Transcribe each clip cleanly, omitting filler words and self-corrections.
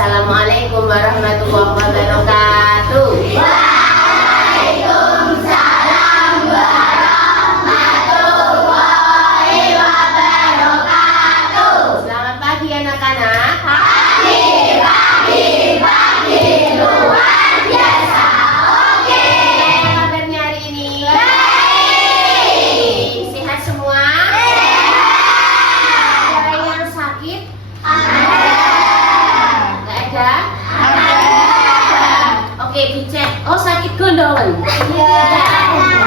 Assalamualaikum warahmatullahi wabarakatuh. Waalaikumsalam warahmatullahi wabarakatuh. Selamat pagi anak-anak. Pagi luar biasa. Oke. Apa kabarnya hari ini? Baik. Sehat semua? Sehat. Ada yang sakit? Oke, dicek. Oh, sakit gondongan? Iya.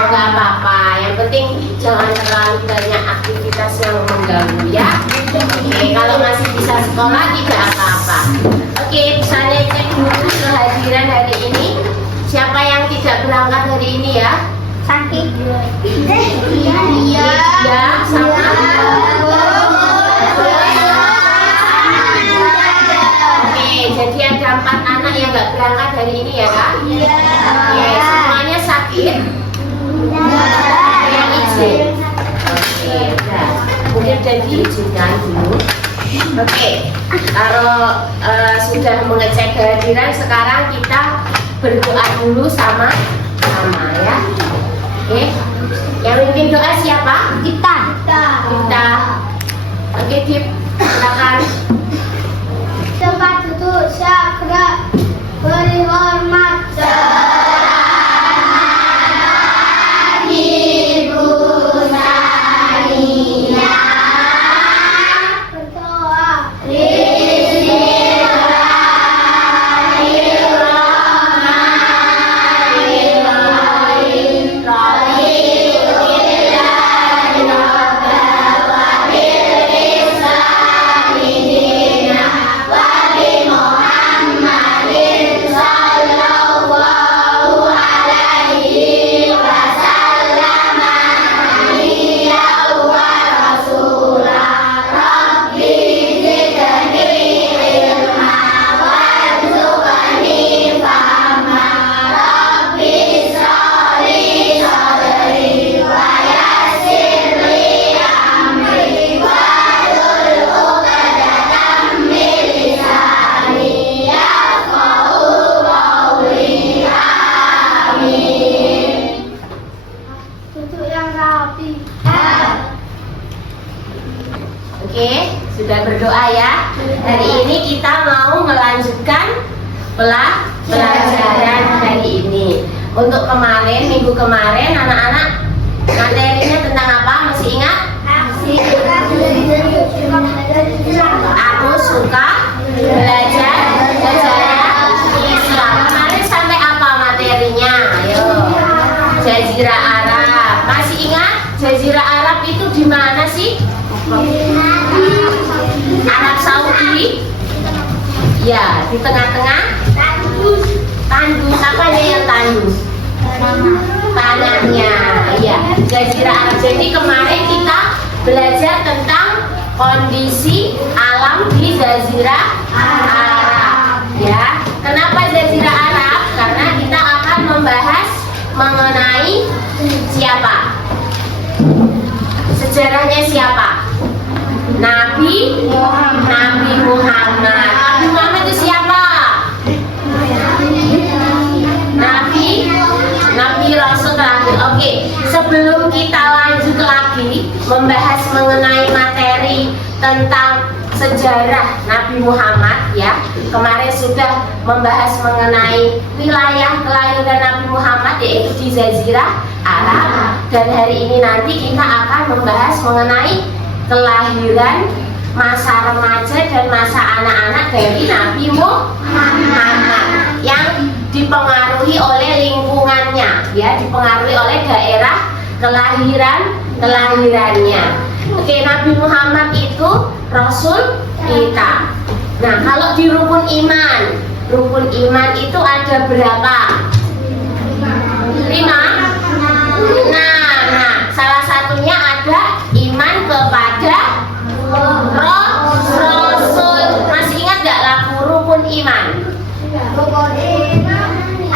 Nggak apa-apa. Yang penting jangan terlalu banyak aktivitas yang mengganggu ya. Oke, kalau masih bisa sekolah tidak apa-apa. Oke, misalnya cek dulu kehadiran hari ini. Siapa yang tidak berangkat hari ini ya? Sakit. Iya. Ya, sama. Jadi ada 4 anak yang nggak berangkat hari ini ya kak? Iya. Oke, semuanya sakit? Yang izin? Oke, udah. Mungkin udah diizinkan dulu. Oke, kalau sudah mengecek kehadiran, sekarang kita berdoa dulu sama-sama ya. Oke, yang mimpin doa siapa? Kita. Oke, Dip, silakan. Tempat duduk sakra, beri hormat selamat Ibu Sania. Berdoa. Oke, sudah berdoa ya. Hari ini kita mau melanjutkan pelajaran hari ini. Untuk kemarin, minggu kemarin, anak-anak materinya tentang apa? Masih ingat? Aku suka belajar sejarah Islam. Kemarin sampai apa materinya? Ayo, Jazirah Arab. Masih ingat? Jazirah Arab itu di mana sih? Arab Saudi. Ya, di tengah-tengah. Tandus. Apanya yang tandus? Tanahnya. Ya, Jazirah Arab. Jadi kemarin kita belajar tentang kondisi alam di Jazirah Arab. Ya, kenapa Jazirah Arab? Karena kita akan membahas mengenai siapa? Sejarahnya siapa? Nabi Muhammad. Nabi Muhammad itu siapa? Nabi Rasul terakhir. Oke, sebelum kita lanjut lagi membahas mengenai materi tentang sejarah Nabi Muhammad ya. Kemarin sudah membahas mengenai wilayah kelahiran Nabi Muhammad yaitu di Jazirah Arab. Dan hari ini nanti kita akan membahas mengenai kelahiran, masa remaja dan masa anak-anak dari Nabi Muhammad yang dipengaruhi oleh lingkungannya ya, dipengaruhi oleh daerah kelahirannya. Oke, Nabi Muhammad itu Rasul kita. Nah, kalau di rukun iman itu ada berapa? 5. Nah, salah satunya ada iman kepada Rasul. Masih ingat gak lagu rukun iman?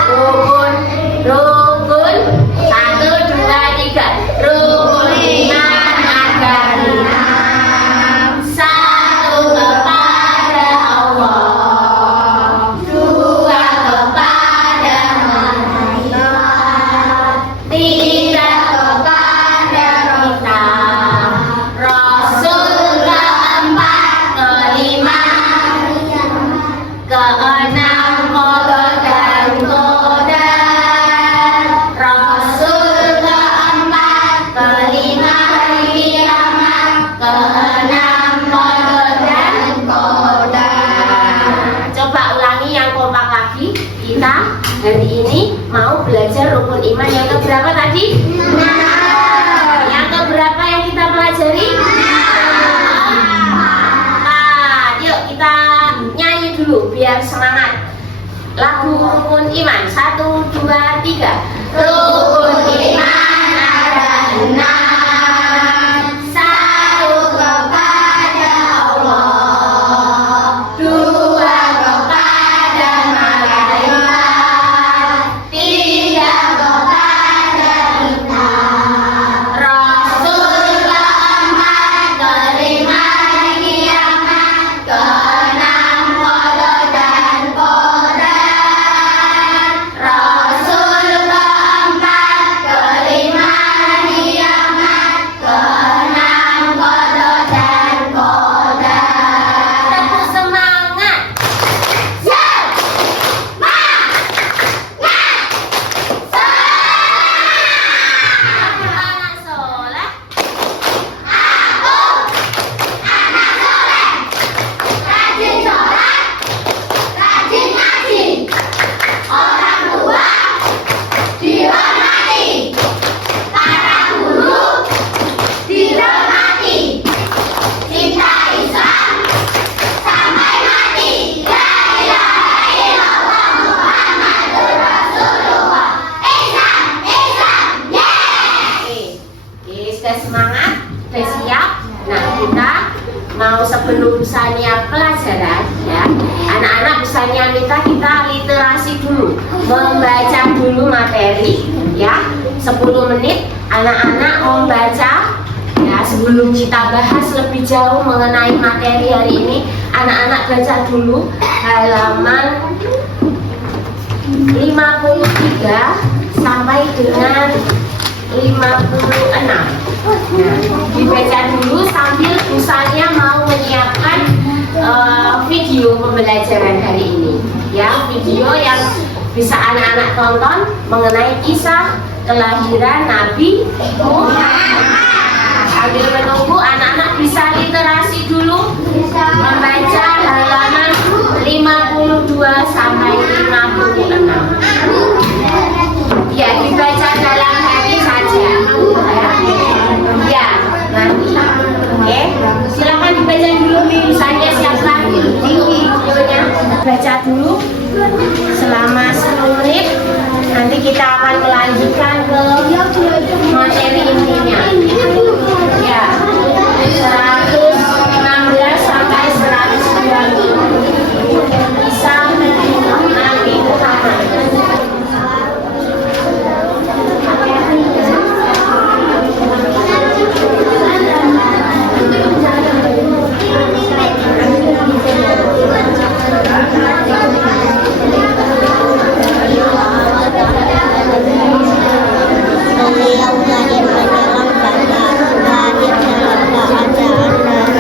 Rukun, rukun. 1, 2, 3. Rukun iman agama. 1 kepada Allah, 2 kepada malaikat, 3 kepada kita, Rasul, 4 kelima, keenam qadar dan qadar, Rasul, 4 kelima kiamat, keenam qadar dan qadar. Coba ulangi yang kompak lagi. Kita hari ini mau belajar rukun iman yang keberapa tadi? Yang keberapa yang kita pelajari? Nah, yuk kita nyanyi dulu biar semangat. Lagu rukun iman 1, 2, 3. Rukun iman ada 6. 1 kepada Allah, 2 kepada malaikat, 3 kepada kita, Rasul, 4 kelima kiamat, keenam qadar dan qadar, Rasul, 4 kelima kiamat, keenam qadar dan qadar. Tepuk semangat. Anak soleh, Rajin sholat, rajin ngaji, orang tua dihormati, para guru dihormati, cinta Islam sampai mati. La ilaha illallah Muhammadur Rasulullah. Islam, Islam, yeay. Oke, sudah semangat, sudah siap. Nah, kita mau sebelum Sania pelajaran ya, anak-anak Sania minta kita literasi dulu, membaca dulu materi ya, 10 menit anak-anak membaca ya. Sebelum kita bahas lebih jauh mengenai materi hari ini, anak-anak baca dulu halaman 53 sampai dengan 56. Nah, dibaca dulu sambil misalnya mau menyiapkan video pembelajaran hari ini ya, video yang bisa anak-anak tonton mengenai kisah kelahiran Nabi Muhammad. Sambil menunggu anak-anak bisa literasi dulu, membaca halaman 52 sampai 56. Ya, dibaca dalam hati saja ya, nanti. Oke, silakan dibaca dulu. Saya siapkan videonya, baca dulu selama 10 menit. Nanti kita akan melanjutkan ke materi intinya ya, 116 sampai 120 kisah Nabi Muhammad. Beliau lahir menjelang pada hari dalam keadaan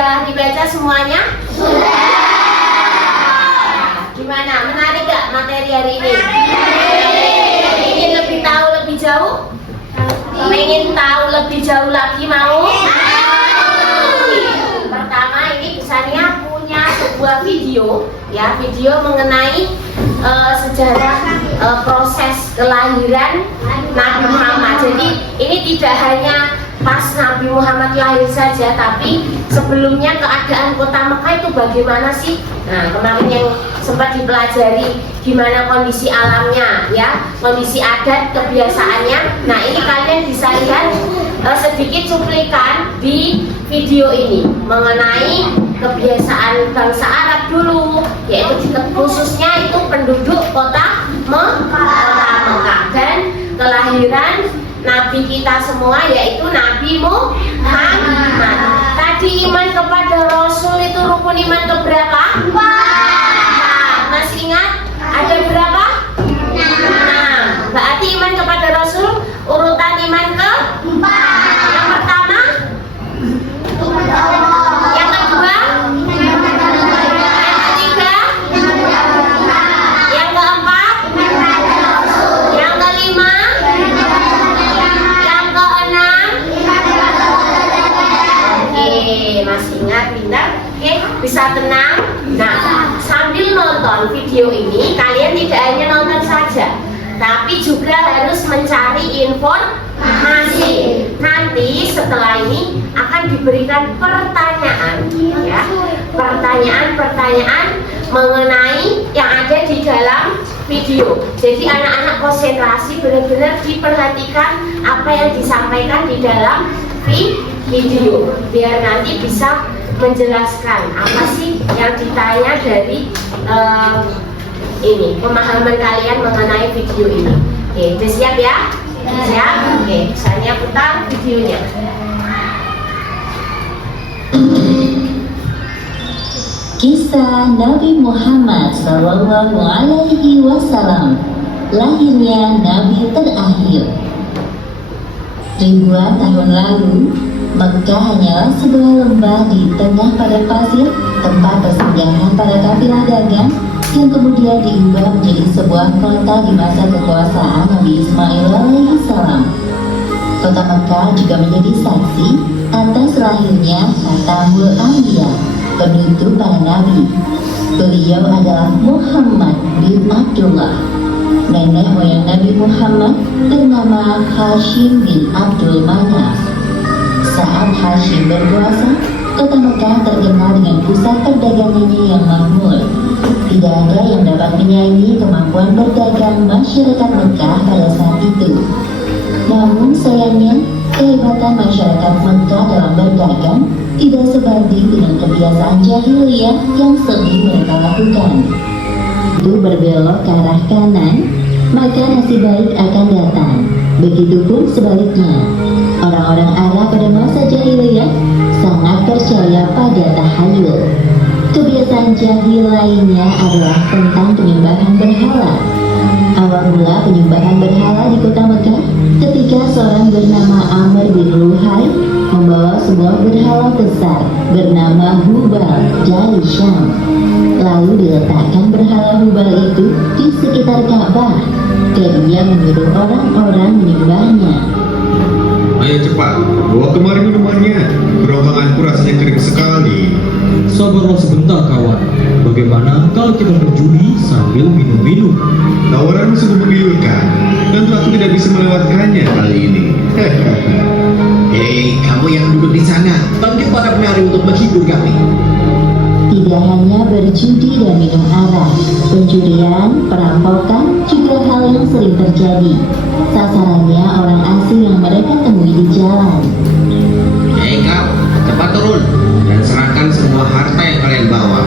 Sudah dibaca semuanya? Gimana? Menarik gak materi hari ini? Ingin lebih tahu lebih jauh? Pengen tahu lebih jauh lagi mau? Pertama ini Sania punya sebuah video, ya, video mengenai sejarah proses kelahiran Nabi Muhammad. Jadi ini tidak hanya pas Nabi Muhammad lahir saja, tapi sebelumnya keadaan kota Mekah itu bagaimana sih? Nah, kemarin yang sempat dipelajari gimana kondisi alamnya, ya, kondisi adat, kebiasaannya. Nah, ini kalian bisa lihat sedikit cuplikan di video ini mengenai kebiasaan bangsa Arab dulu, yaitu khususnya itu penduduk kota Mekah dan kelahiran Nabi kita semua, yaitu Nabi Muhammad. Tadi iman kepada Rasul itu rukun iman keberapa? 4. Masih ingat? Ada berapa? 6. Berarti iman kepada Rasul urutan iman ke 4. Yang pertama? Yang kedua? Yang ketiga? Yang keempat? Yang kelima? Yang keenam? Oke, masih ingat, pintar? Oke, bisa tenang. Nah, sambil nonton video ini, kalian tidak hanya nonton saja, tapi juga harus mencari informasi. Nanti setelah ini akan diberikan pertanyaan, ya, pertanyaan mengenai yang ada di dalam video. Jadi anak-anak konsentrasi, benar-benar diperhatikan apa yang disampaikan di dalam video, biar nanti bisa menjelaskan apa sih yang ditanya dari ini pemahaman kalian mengenai video ini. Oke, udah siap ya? Siap? Oke, saya putar videonya. Kisah Nabi Muhammad Sallallahu Alaihi Wasallam, lahirnya Nabi terakhir. Ribuan tahun lalu, Mekah hanyalah sebuah lembah di tengah padang pasir, tempat persinggahan para kafilah dagang, yang kemudian diubah menjadi sebuah kota di masa kekuasaan Nabi Ismail alaihissalam. Kota Mekah juga menjadi saksi atas lahirnya Khatamul Anbiya, penutup para nabi. Beliau adalah Muhammad bin Abdullah. Nenek moyang Nabi Muhammad bernama Hashim bin Abdul Manaf. Saat Hashim berkuasa, kota Mekah terkenal dengan pusat perdagangannya yang makmur. Tidak ada yang dapat menyaingi kemampuan berdagang masyarakat Mekah pada saat itu. Namun sayangnya, kehebatan masyarakat Mekah dalam berdagang tidak sebanding dengan kebiasaan jahiliyah yang sering mereka lakukan. Itu berbelok ke arah kanan, maka nasib baik akan datang. Begitupun sebaliknya, orang-orang Arab pada masa jahiliyah sangat percaya pada tahayul. Kebiasaan jahil lainnya adalah tentang penyembahan berhala. Awal mula penyembahan berhala di kota Mekah ketika seorang bernama Amr bin Luhai membawa sebuah berhala besar bernama Hubal dari Syam. Lalu diletakkan berhala Hubal itu di sekitar Ka'bah dan ia menyuruh orang-orang menyembahnya. Ayo cepat, bawa kemari minumannya. Kerongkonganku rasanya kering sekali. Sabarlah sebentar kawan. Bagaimana kalau kita berjudi sambil minum-minum? Tawaranmu sungguh menggiurkan. Tentu aku tidak bisa melewatkannya kali ini. Hei, kamu yang duduk di sana, panggil para penari untuk menghibur kami. Tidak hanya berjudi dan minum arak, pencurian, perampokan juga hal yang sering terjadi. Sasarannya orang asing yang mereka temui di jalan. Hei kau, cepat turun dan serahkan semua harta yang kalian bawa.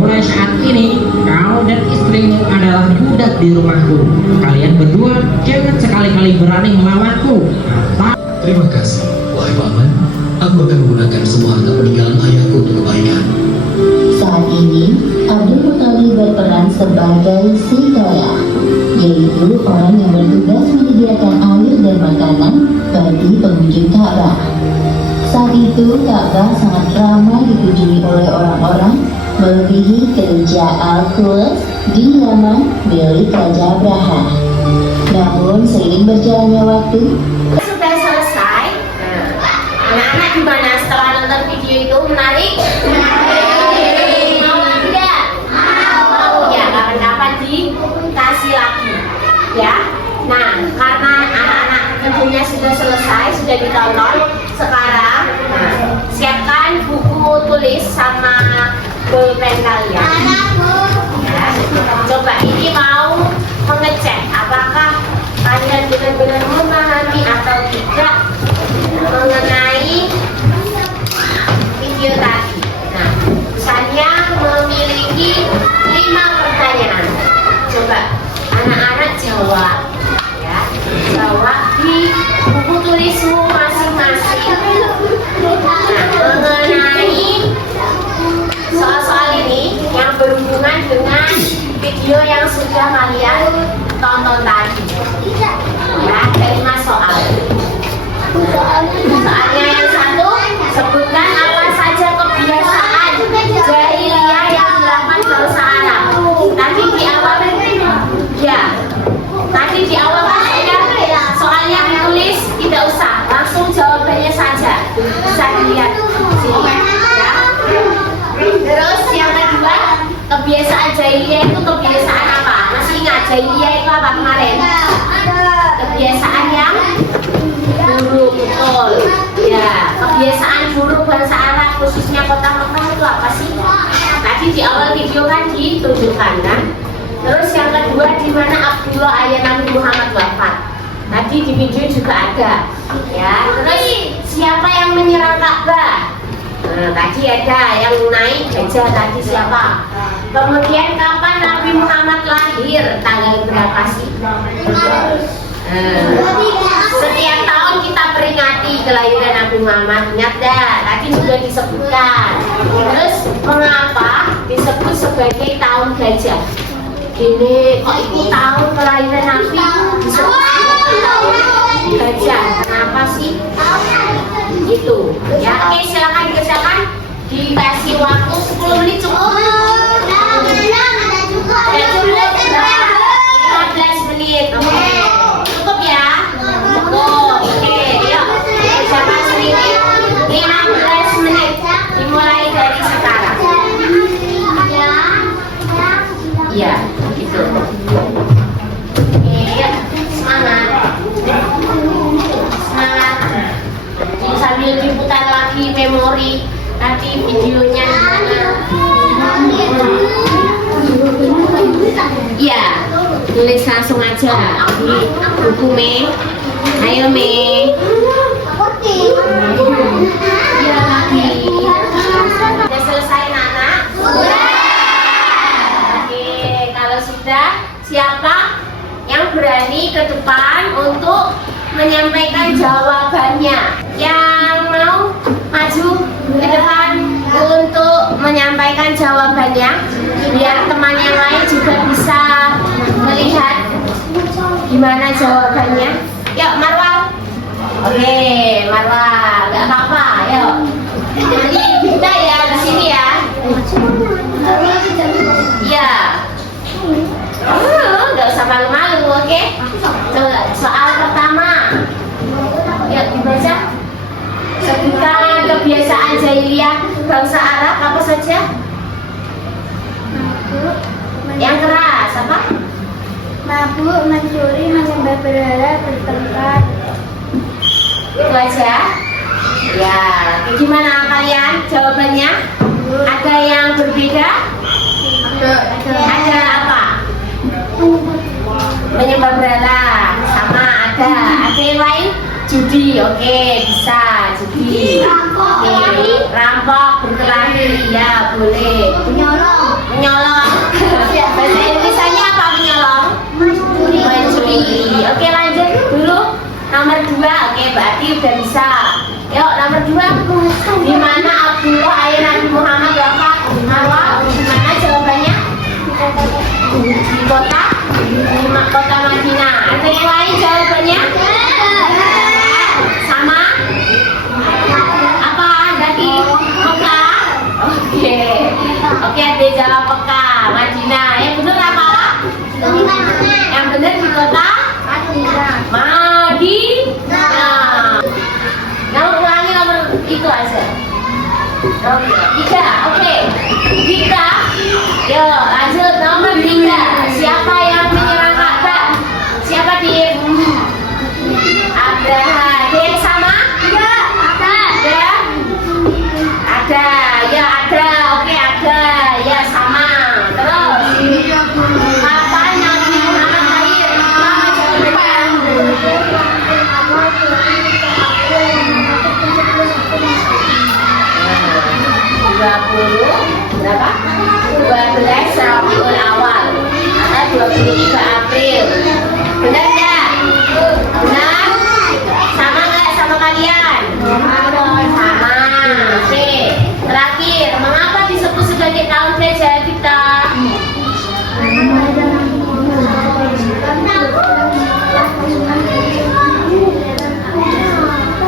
Mulai saat ini, kau dan istrimu adalah budak di rumahku. Kalian berdua jangan sekali-kali berani melawanku. Terima kasih, wahai paman. Aku akan menggunakan semua harta peninggalan ayahku untuk kebaikan. Saat ini, Abdul Muthalib berperan sebagai Sikaya, yaitu orang yang bertugas menyediakan air dan makanan bagi pengunjung Ka'bah. Saat Saat itu Ka'bah sangat ramai dikunjungi oleh orang-orang, melebihi gereja Al-Quds di Yaman milik Raja Abraha. Namun seiring berjalannya waktu, Sudah selesai. Anak-anak gimana setelah nonton video itu? Menarik? Mau lagi nggak? Mau ya, kapan-kapan dikasih lagi ya. Nah, karena anak-anak tentunya sudah selesai, sudah ditonton. Sekarang siapkan buku tulis sama pulpen kalian ya. Coba ini mau mengecek apakah kalian benar-benar memahami atau tidak mengenai video tadi. Nah, saya memiliki 5 pertanyaan. Coba anak-anak jawab ya, jawab di buku tulismu masing-masing. Nah, mengenai soal-soal ini yang berhubungan dengan video yang sudah kalian tonton tadi ya, ada 5 soal. Soalnya yang satu, sebutkan apa saja kebiasaan jahiliyah yang dilakukan bangsa Arab. Tadi di awal ya, tadi di awal ya, soalnya ditulis, tidak usah, langsung jawabannya saja. Bisa dilihat sini ya. Terus yang kedua, kebiasaan jahiliyah itu kebiasaan apa? Masih ingat jahiliyah itu apa kemarin? Kebiasaan yang buruk, betul ya. Kebiasaan buruk bangsa Arab khususnya kota Mekah itu apa sih? Tadi di awal video kan ditunjukkan kan. Terus yang kedua, di mana Abdullah ayah Nabi Muhammad wafat. Tadi di video juga ada ya. Terus siapa yang menyerang Ka'bah? Nah, tadi ada yang naik gajah tadi siapa? Kemudian kapan Nabi Muhammad lahir? Tanggal berapa sih? Setiap tahun kita peringati kelahiran Nabi Muhammad. Ingat dah, tadi juga disebutkan. Terus mengapa disebut sebagai tahun gajah? Ini kok itu tahun kelahiran Nabi disebut tahun gajah? Kenapa sih? Itu ya. Oke, silakan dikerjakan. Dikasih waktu 10 menit cukup. Ya cukup. 15 menit. Oke. Cukup ya? Cukup. Oke, yuk. Kerjakan sedikit. 15 menit. Dimulai dari sekarang. Iya, gitu. Oke, yuk. Semangat. Semangat. Sambil diputar lagi memori nanti videonya iya, tulis langsung aja di buku Me. Ayo Me. Iya lagi. Sudah selesai Nana? Oke, kalau sudah, siapa yang berani ke depan untuk menyampaikan jawabannya? Yang mau maju ke depan untuk menyampaikan jawabannya, biar teman yang lain juga bisa melihat gimana jawabannya. Yuk Marwah. Oke, Marwah, nggak apa-apa. Yuk. Nanti kita ya di sini ya. Iya. Nggak usah malu-malu, oke? Soal pertama. Yuk dibaca. Sebutkan kebiasaan jahiliyah bangsa Arab apa saja? Yang keras apa? Mabuk, mencuri, menyembah berhala, bertengkar. Itu aja. Ya, gimana kalian jawabannya? Ada yang berbeda? Ada apa? Menyembah berhala sama ada. Ada yang lain? Judi, oke, bisa judi. Oke, rampok, berkelahi, ya boleh. Menyolong. Bahasa Indonesianya apa menyolong? Mencuri. Oke, lanjut dulu. Nomor 2, oke, berarti udah bisa. Yuk, nomor 2. Di mana Abdullah ayah Nabi Muhammad wafat? Marwah, di mana jawabannya? Di kota? Di kota Madinah. Ada yang lain jawabannya? Sama? Apa? Itu aja. Oke, 3, oke. 3. Yo, lanjut nomor 3. Siapa yang menyerang Ka'bah? Siapa Dim? Abraha. Ada yang sama? Ada. Ada? Ada. Ya ada. Oke ada. Ya sama. Terus. Kapan Nabi Muhammad lahir? Lama jawabannya. 20 berapa? 12 Rabiul Awal atau 23 April. Benar nggak? Benar? Sama nggak sama kalian? Sama. Oke. Terakhir, mengapa disebut sebagai tahun gajah kita?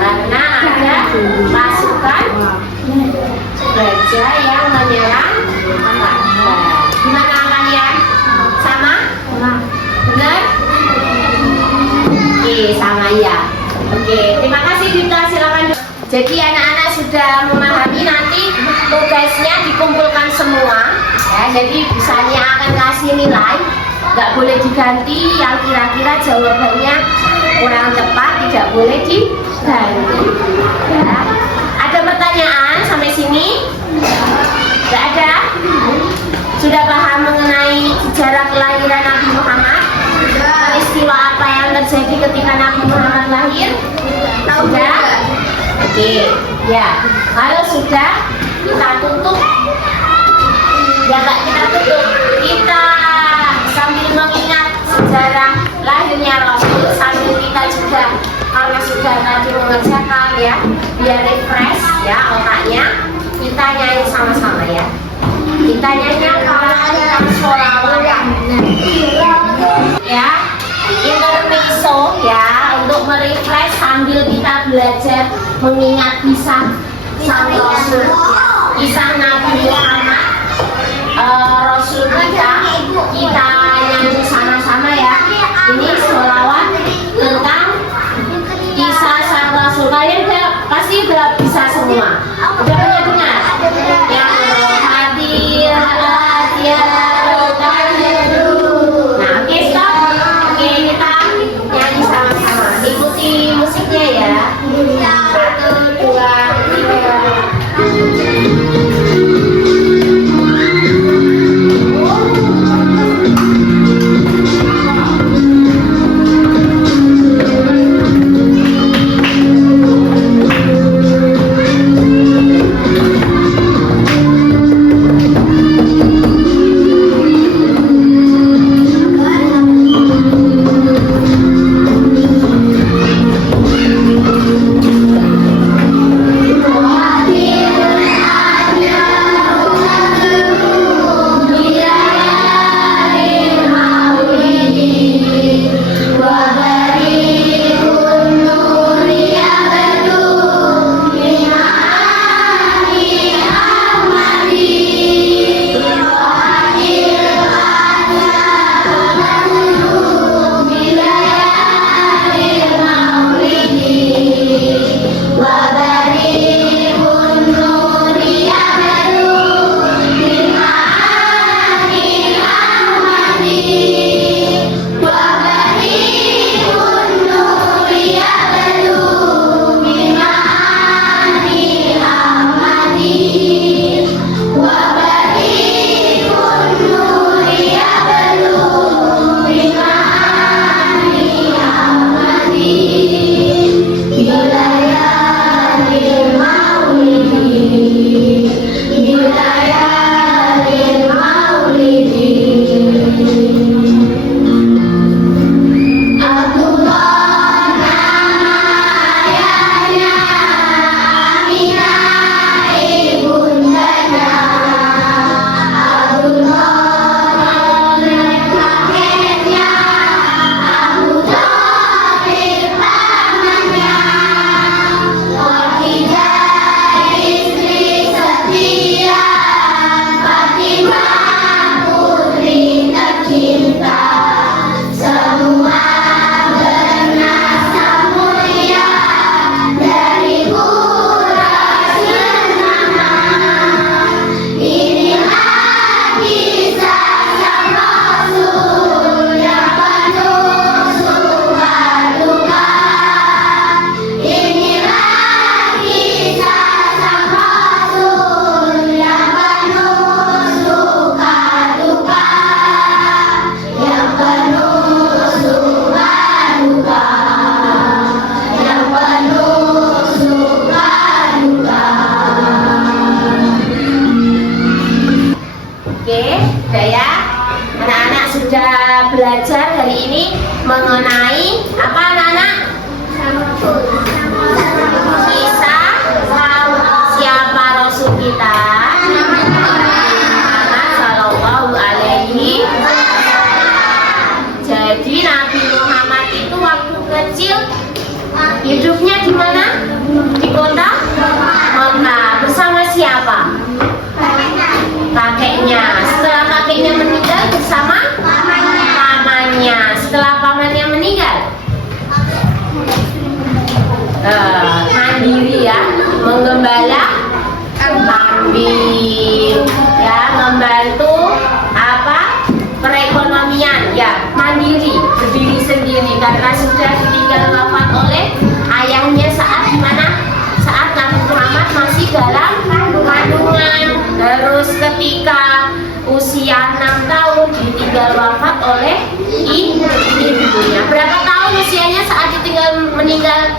Karena ada pasukan gajah yang menyerang Ka'bah. Gimana kalian? Sama? Benar? Oke, sama ya. Oke, terima kasih Dita, silakan. Jadi anak-anak sudah memahami, nanti tugasnya dikumpulkan semua. Ya, jadi misalnya akan kasih nilai, nggak boleh diganti. Yang kira-kira jawabannya kurang tepat tidak boleh diganti. Ya. Ada pertanyaan sampai sini? Tidak ada? Sudah paham mengenai sejarah kelahiran Nabi Muhammad? Peristiwa apa yang terjadi ketika Nabi Muhammad lahir? Sudah? Oke, ya. Kalau sudah, kita tutup. Ya Kak, kita tutup. Kita sambil mengingat sejarah lahirnya Rasul, sambil kita juga karena sudah tadi mengerjakan ya, biar refresh ya otaknya, kita nyanyi sama-sama ya. Kita nyanyi kalau sholawat ya, intermezzo ya, untuk merefresh sambil kita belajar mengingat kisah sang Rasul ya. Kisah Nabi Muhammad, Rasul kita nyanyi sama-sama ya. Ini sholawat tentang kisah sang Rasul. Kalian pasti udah bisa semua. Udah pernah dengar? Yang hadir Nah, oke stop. Oke, kita nyanyi sama-sama. Ikuti musiknya ya. 1, 2, 3. istri mengenai apa anak-anak? Kisah siapa Rasul kita? Muhammad Sallallahu Alaihi. Jadi Nabi Muhammad itu waktu kecil hidupnya di mana? Di kota Mekah. Bersama siapa? Kakeknya. Setelah kakeknya meninggal bersama pamannya. Setelah pamannya meninggal mandiri ya, menggembala kambing ya, membantu apa perekonomian ya, mandiri, berdiri sendiri karena sudah ditinggal wafat oleh ayahnya saat dimana? Saat Nabi Muhammad masih dalam kandungan. Terus ketika usia 6 tahun ditinggal wafat oleh ibunya. Berapa tahun usianya saat ditinggal meninggal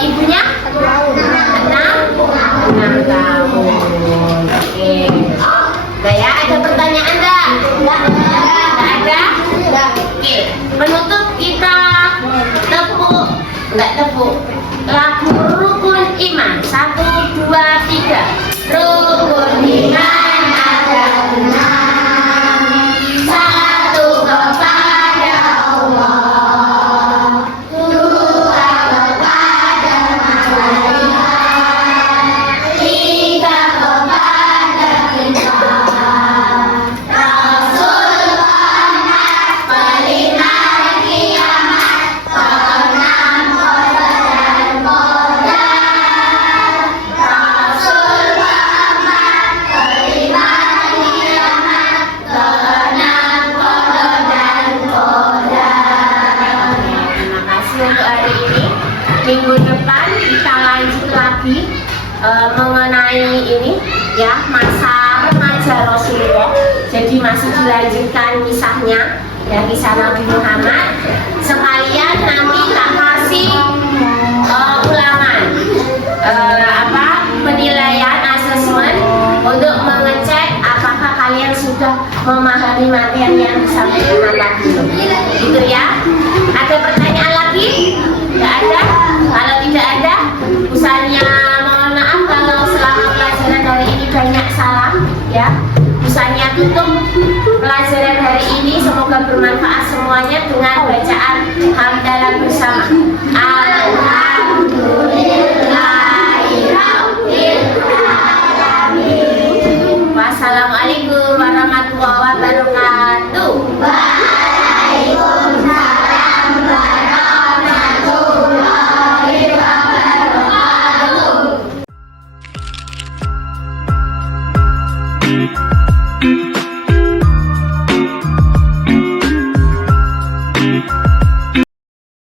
ibunya? 6 tahun. Oke. Nah ya, ada pertanyaan enggak? Enggak ada? Oke. Penutup kita tepuk lagu rukun iman. 1, 2, 3. Rukun iman ada 6. 1 kepada Allah, 2 kepada malaikat, 3 kepada kita Rasul Muhammad, pelita kiamat, keenam qadar dan qadar. Rasul Muhammad, pelita kiamat, keenam qadar dan qadar. Terima kasih untuk hari ini. Minggu depan kita lanjut lagi mengenai ini ya, masa remaja Rasulullah. Jadi masih dilanjutkan kisahnya ya, kisah Nabi Muhammad. Sekalian nanti tak kasih ulangan penilaian asesmen untuk mengecek apakah kalian sudah memahami materi yang disampaikan tadi. Gitu ya. Ada pertanyaan lagi? Tidak ada? Kalau tidak ada, usahanya mohon maaf kalau selama pelajaran hari ini banyak salah ya. Usahanya tutup pelajaran hari ini, semoga bermanfaat semuanya dengan bacaan hamdalah bersama. Alhamdulillahirrahmanirrahim. Wassalamualaikum warahmatullahi wabarakatuh.